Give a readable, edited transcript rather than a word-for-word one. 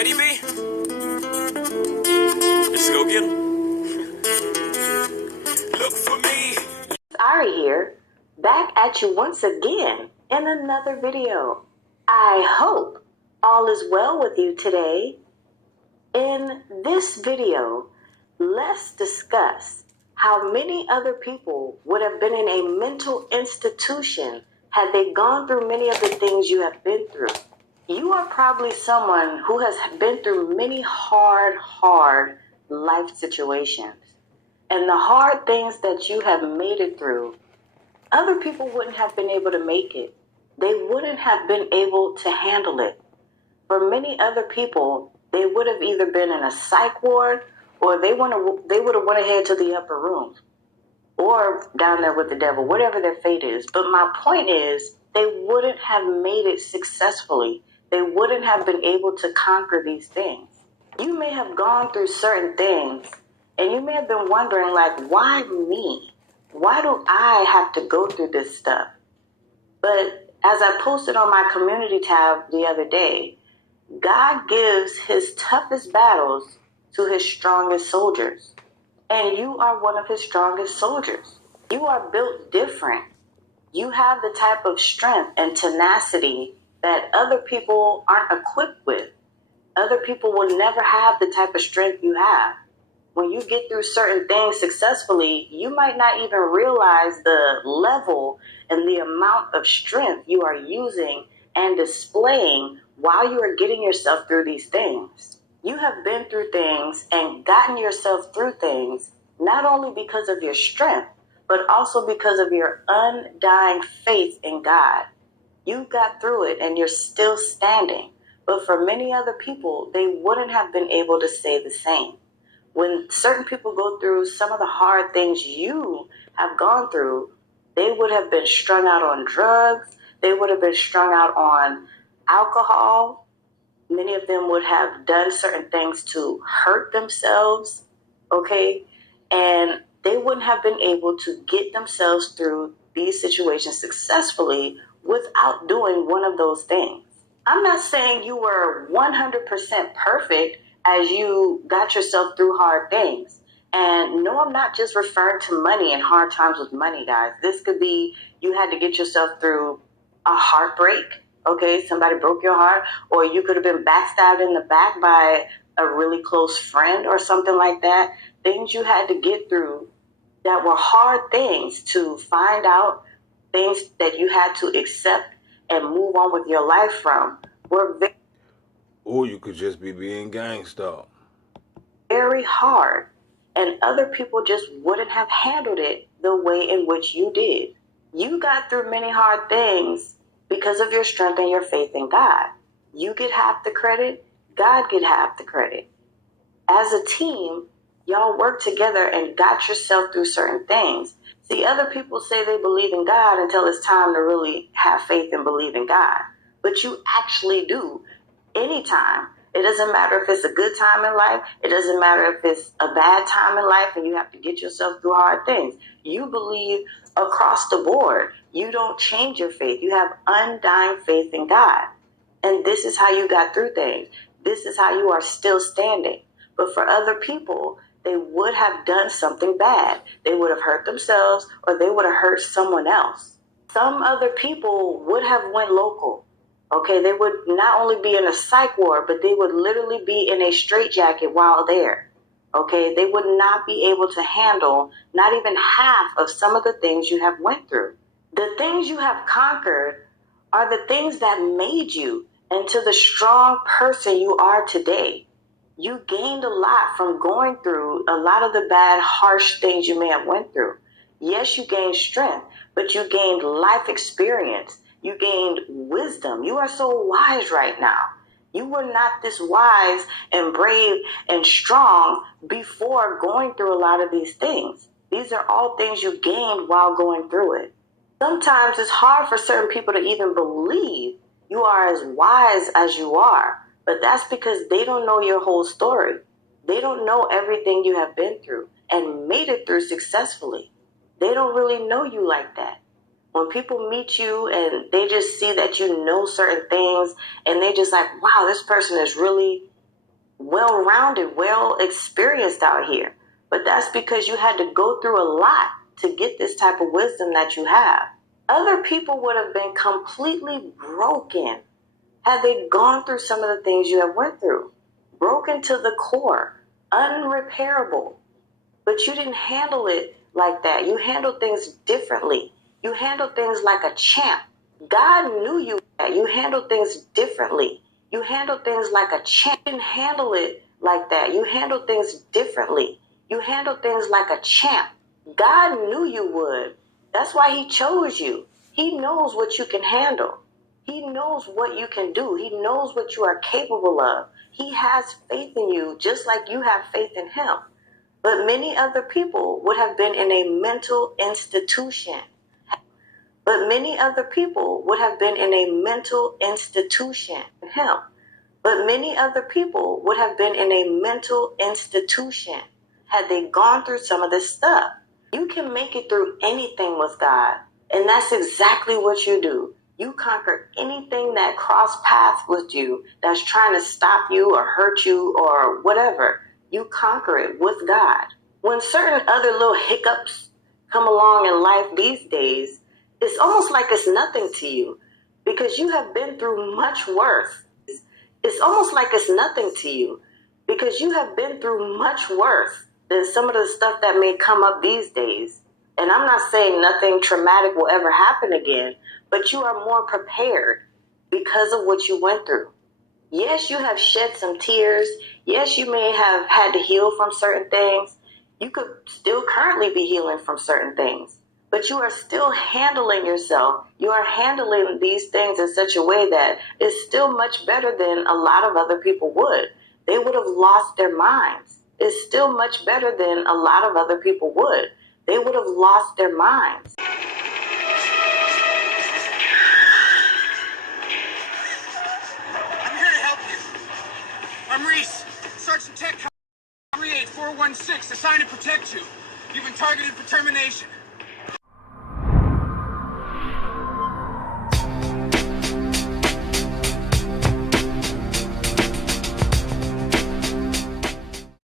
ready, B? Let's go get him. Look for me. Ari here, back at you once again in another video. I hope all is well with you today. In this video, let's discuss how many other people would have been in a mental institution had they gone through many of the things you have been through. You are probably someone who has been through many hard life situations. And the hard things that you have made it through, other people wouldn't have been able to make it. They wouldn't have been able to handle it. For many other people, they would have either been in a psych ward or they would have went ahead to the upper room or down there with the devil, whatever their fate is. But my point is, they wouldn't have made it successfully. They wouldn't have been able to conquer these things. You may have gone through certain things and you may have been wondering, like, why me? Why do I have to go through this stuff? But as I posted on my community tab the other day, God gives his toughest battles to his strongest soldiers. And you are one of his strongest soldiers. You are built different. You have the type of strength and tenacity that other people aren't equipped with. Other people will never have the type of strength you have. When you get through certain things successfully, you might not even realize the level and the amount of strength you are using and displaying while you are getting yourself through these things. You have been through things and gotten yourself through things, not only because of your strength, but also because of your undying faith in God. You got through it and you're still standing. But for many other people, they wouldn't have been able to say the same. When certain people go through some of the hard things you have gone through, they would have been strung out on drugs. They would have been strung out on alcohol. Many of them would have done certain things to hurt themselves, okay? And they wouldn't have been able to get themselves through these situations successfully without doing one of those things. I'm not saying you were 100% perfect as you got yourself through hard things. And no, I'm not just referring to money and hard times with money, guys. This could be you had to get yourself through a heartbreak, okay? Somebody broke your heart, or you could have been backstabbed in the back by a really close friend or something like that. Things you had to get through that were hard things to find out, things that you had to accept and move on with your life from were very, or you could just be being gangsta. very hard. And other people just wouldn't have handled it the way in which you did. You got through many hard things because of your strength and your faith in God. You get half the credit, God get half the credit. As a team, y'all work together and got yourself through certain things. See, other people say they believe in God until it's time to really have faith and believe in God. But you actually do anytime. It doesn't matter if it's a good time in life. It doesn't matter if it's a bad time in life and you have to get yourself through hard things. You believe across the board. You don't change your faith. You have undying faith in God. And this is how you got through things. This is how you are still standing. But for other people, they would have done something bad. They would have hurt themselves or they would have hurt someone else. Some other people would have went local. Okay, they would not only be in a psych ward, but they would literally be in a straitjacket while there. Okay, they would not be able to handle not even half of some of the things you have went through. The things you have conquered are the things that made you into the strong person you are today. You gained a lot from going through a lot of the bad, harsh things you may have went through. Yes, you gained strength, but you gained life experience. You gained wisdom. You are so wise right now. You were not this wise and brave and strong before going through a lot of these things. These are all things you gained while going through it. Sometimes it's hard for certain people to even believe you are as wise as you are, but that's because they don't know your whole story. They don't know everything you have been through and made it through successfully. They don't really know you like that. When people meet you and they just see that you know certain things and they just like, wow, this person is really well-rounded, well-experienced out here. But that's because you had to go through a lot to get this type of wisdom that you have. Other people would have been completely broken had they gone through some of the things you have went through. Broken to the core, unrepairable. But you didn't handle it like that. You handled things differently. You handled things like a champ. God knew you. You handled things differently. You handled things like a champ. You didn't handle it like that. You handled things differently. You handled things like a champ. God knew you would. That's why he chose you. He knows what you can handle. He knows what you can do. He knows what you are capable of. He has faith in you just like you have faith in him. But many other people would have been in a mental institution. But many other people would have been in a mental institution. Him. But many other people would have been in a mental institution had they gone through some of this stuff. You can make it through anything with God. And that's exactly what you do. You conquer anything that cross paths with you that's trying to stop you or hurt you or whatever. You conquer it with God. When certain other little hiccups come along in life these days, it's almost like it's nothing to you because you have been through much worse. It's almost like it's nothing to you because you have been through much worse than some of the stuff that may come up these days. And I'm not saying nothing traumatic will ever happen again, but you are more prepared because of what you went through. Yes, you have shed some tears. Yes, you may have had to heal from certain things. You could still currently be healing from certain things, but you are still handling yourself. You are handling these things in such a way that is still much better than a lot of other people would. They would have lost their minds. It's still much better than a lot of other people would. They would have lost their minds. I'm here to help you. I'm Reese, Sergeant Tech 38416, assigned to protect you. You've been targeted for termination.